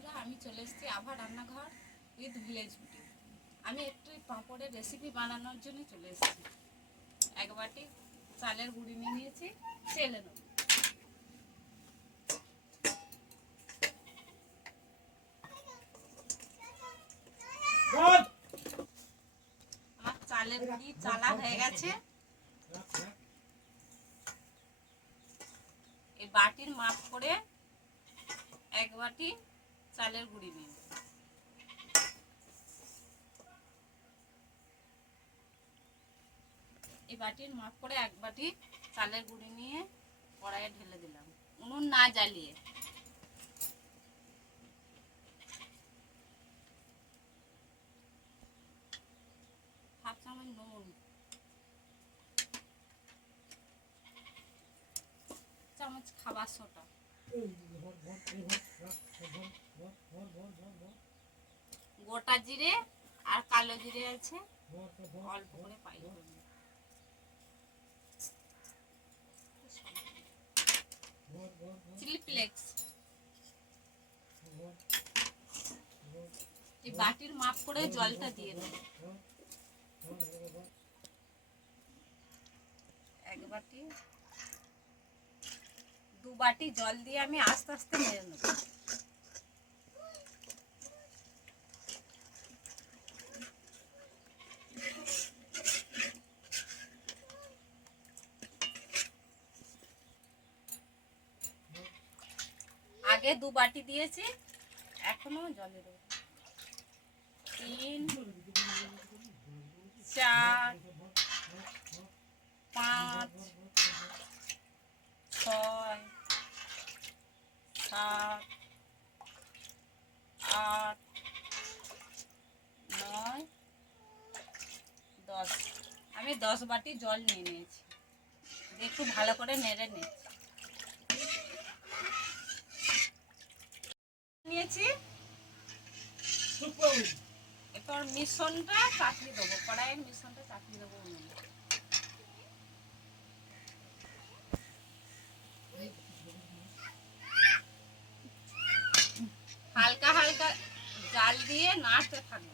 বন্ধুরা আমি চলে এসেছি আভা রান্নাঘর উইথ ভিলেজ বিউটি আমি একটু পাঁপড়ের রেসিপি বানানোর জন্য চলে এসেছি। এক বাটি চালের গুঁড়ি নিয়ে নিয়েছি চেলে নেব। আমার চালের গুঁড়ি চালা হয়ে গেছে। এই বাটির মাপ করে এক বাটি চালের গুঁড়ি নিয়ে এই বাটির মাপ করে এক বাটি চালের গুঁড়ি নিয়ে কড়াইয়ে ঢেলে দিলাম। উনুন না জ্বালিয়ে। নুন। খাবার সোটা গোটা জিরে আর কালো জিরে আছে। অল্প করে পাই এই বাটির মাপ করে জলটা দিয়ে দেব। এক বাটি দু বাটি জল দিয়ে আমি আস্তে আস্তে মেরে নেব। আগে দু বাটি দিয়েছি এখনও জলে দেবো। তিন, চার, পাঁচ ছয় সাত আট নয় দশ আমি দশ বাটি জল নিয়ে নিয়েছি। একটু ভালো করে নেড়ে নিয়েছি। এরপর মিশ্রণটা চাকরি দেবো, কড়াইয়ের মিশ্রণটা চাকরি দেবো হালকা হালকা জাল দিয়ে নাড়তে থাকব।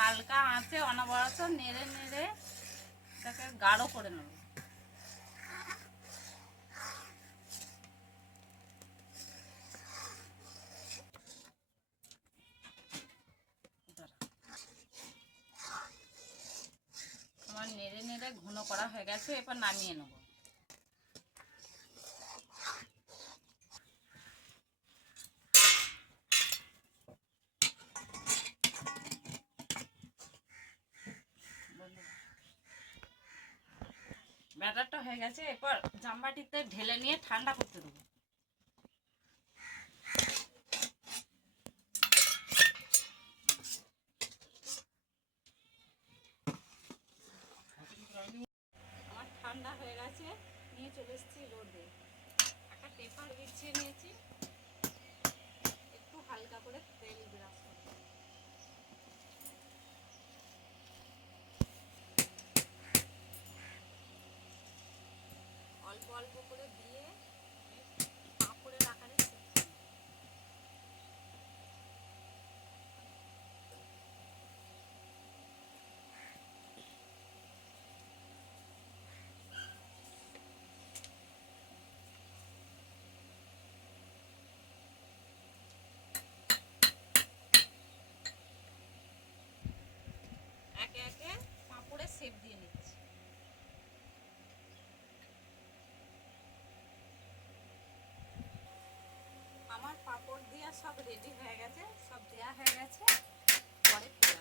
হালকা আঁচে অনবরত নেড়ে নেড়ে এটাকে গাঢ় করে নেব। আমার নেড়ে নেড়ে ঘন করা হয়ে গেছে, এবার নামিয়ে নেব। ব্যাটারটা হয়ে গেছে, এরপর জামবাটিতে ঢেলে নিয়ে ঠান্ডা করতে দেবো। আমার ঠান্ডা হয়ে গেছে, নিয়ে চলে এসেছি রোদে। একটা পেপার বিছিয়ে নিয়েছি, একটু হালকা করে তেল ব্রাশ অল্প অল্প করে দিয়ে পাঁপড়ের আকারে সেঁকে নেব। একে একে পাঁপড়ের শেপ দিয়ে নিচ্ছি আমার পাঁপড় দেওয়া সব রেডি হয়ে গেছে, সব দেওয়া হয়ে গেছে। পরে ফিরে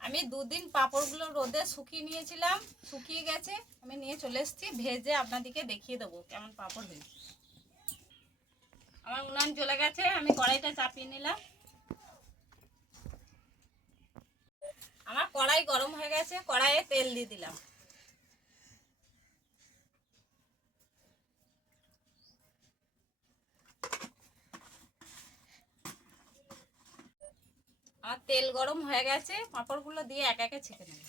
আমি দুদিন পাঁপড়গুলো রোদে শুকিয়ে নিয়েছিলাম, শুকিয়ে গেছে। আমি নিয়ে চলে এসেছি, ভেজে আপনাদেরকে দেখিয়ে দেবো কেমন পাঁপড় হয়েছে। আমার উনান চলে গেছে, আমি কড়াইটা চাপিয়ে নিলাম। আমার কড়াই গরম হয়ে গেছে, কড়াইয়ে তেল দিয়ে দিলাম। আমার তেল গরম হয়ে গেছে পাঁপড়গুলো দিয়ে এক একে ছেঁকে নেব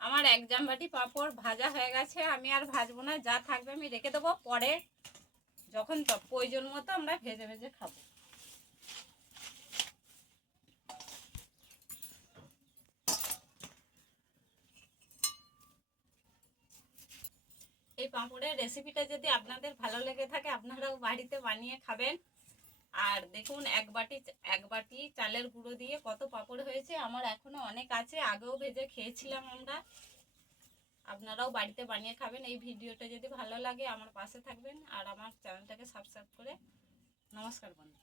আমার এক জামবাটি পাঁপড় ভাজা হয়ে গেছে, আমি আর ভাজবো না, যা থাকবে আমি রেখে দেবো। পরে যখন প্রয়োজন মতো আমরা ভেজে ভেজে খাব। এই পাঁপড়ের রেসিপিটা যদি আপনাদের ভালো লেগে থাকে, আপনারাও বাড়িতে বানিয়ে খাবেন। আর দেখুন, এক বাটি এক বাটি চালের গুঁড়ো দিয়ে কত পাঁপড় হয়েছে, আমার এখনও অনেক আছে, আগেও ভেজে খেয়েছিলাম আমরা। আপনারাও বাড়িতে বানিয়ে খাবেন। এই ভিডিওটা যদি ভালো লাগে, আমার পাশে থাকবেন। আর আমার চ্যানেলটাকে সাবস্ক্রাইব করে নমস্কার বন্ধু।